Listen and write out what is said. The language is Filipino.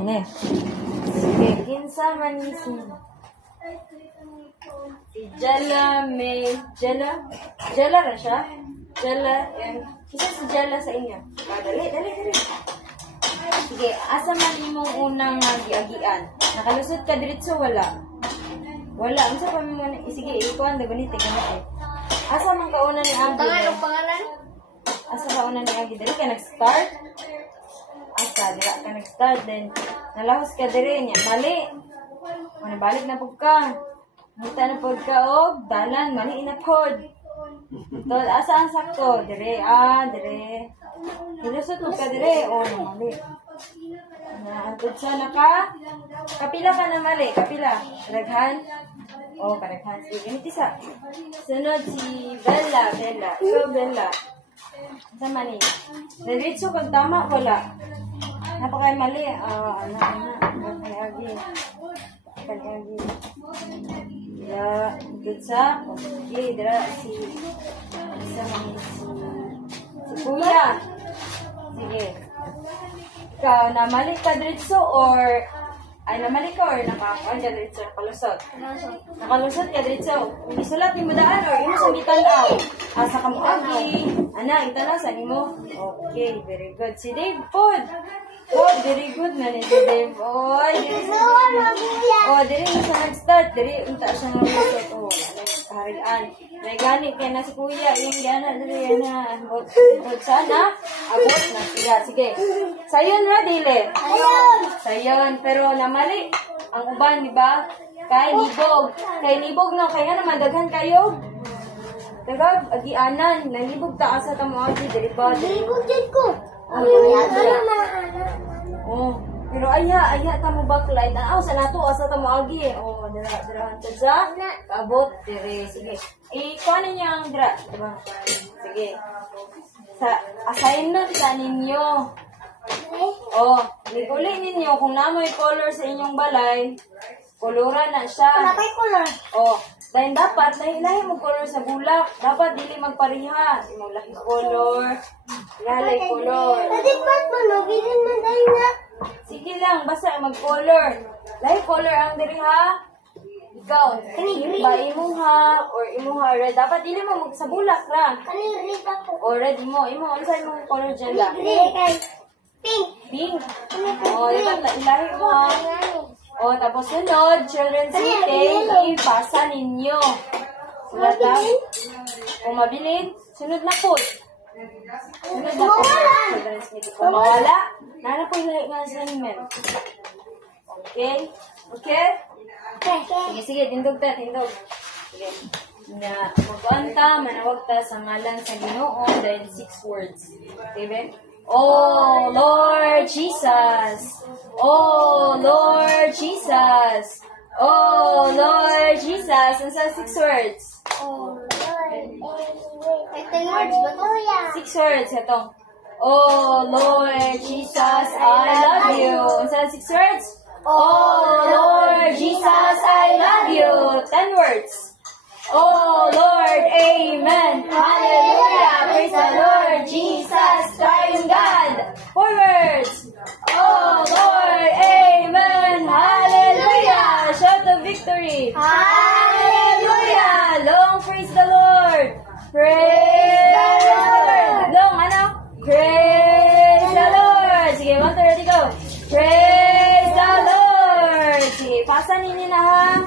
Ini. Sige, kinsa man ni si Jella May. Jella ra siya? Jella, yan. Kisa si Jella sa inyo? Dali. Sige, asa man imong unang giagian? Nakalusot ka diretso wala? Wala, unsa pa mo na? Sige, ikuan da ganito ganito. Asa man kauna ni Agi? Pangalan? Asa kauna ni Agi? Dali ka nag-start? Asa, dila ka nag-start then nalahos ka dire niya. Mali. Balik na pud ka. Ngita na pud ka og dalan mali na pud. To asa ang sakto? Dire, dire. Nilusot mo ka dire o mali. Naantod siya kapila ka na mali. Kapila. Karaghan. Karaghan. Sige, ganito isa. Sunod si Bella. Ikaw, Bella. Sama ni. Diretso kag tama, wala. Napakay mali. Napakayagi. Ya, good sa. Okay, dira si Kuya. Sige. Ikaw, namali ka diretso or namali ka or nakakuan ka diretso, nakalusot? Nakalusot ka diretso. Isulat ni mo daan or imo sa gitanaw. Asa ka mo agi. Ana, itanaw sa nimo. Okay, very good. Si Dave Pod. Very good man si Dave. Diri mo sa nag-start. Diri, unta siya nag-start. Harian. May ganit kaya na si Kuya. Yung gana, diri na. Sana, abot na siya. Sige. Sayon na, Dile. Sayon. Pero namali. Ang uban, di ba? Kay nibog. No, kaya naman, daghan kayo. Tagag, agianan. Nalibog ta asa ta mo agi. Diri ba? Nalibog din ko. Pero aya ta mo backlight. Sa nato asa ta mo agi. Dira hantod sa abot dire. Sige. Kuan niya ang dira, diba? Sige. Sa assignment sa ninyo. Liguli ninyo kung namoy color sa inyong balay. Koloran na siya. Wala kay color. Dahil dapat, lahi mo color sa bulak. Dapat dili magpariha. Imong lahi color. Lalay color. Pwede ba't mo, no? Bilin mo tayo nga. Sige lang, basta mag-color. Lahi color ang diri ha. Ikaw, ba imong ha, or imong ha red. Dapat dili mo sa bulak lang. Kanil red ako. O red mo. Imo, unsay mong color dyan lang? Pink. Pink. Dapat lahi mo ha. Tapos sunod, children's meeting, ipasa ninyo. Sulat lang. Kung mabilin, sunod na po. Children's meeting. Kung mawala, nana po yung assignment. Okay? Sige, tindog. Sige. Magwanta, manawag ta sa ngalan sa Ginoo dahil 6 words. Okay, Ben? Oh, Lord Jesus. Oh, Lord Jesus. Oh, Lord Jesus. Ang sa 6 words? Oh, Lord. 10 words ba ito? 6 words. Itong. Oh, Lord Jesus, I love you. Ang sa 6 words? Oh, Lord Jesus, I love you. 10 words. Oh, Lord, amen. Hallelujah. Praise the Lord Jesus, triune God. 4 words. Oh, Lord, amen. Hallelujah. Shout of victory. Hallelujah. Long praise the Lord. Praise the Lord. Long, praise the Lord. Sige, 1, 2, 3, go. Praise the Lord. Sige, pasa ninyo na ha.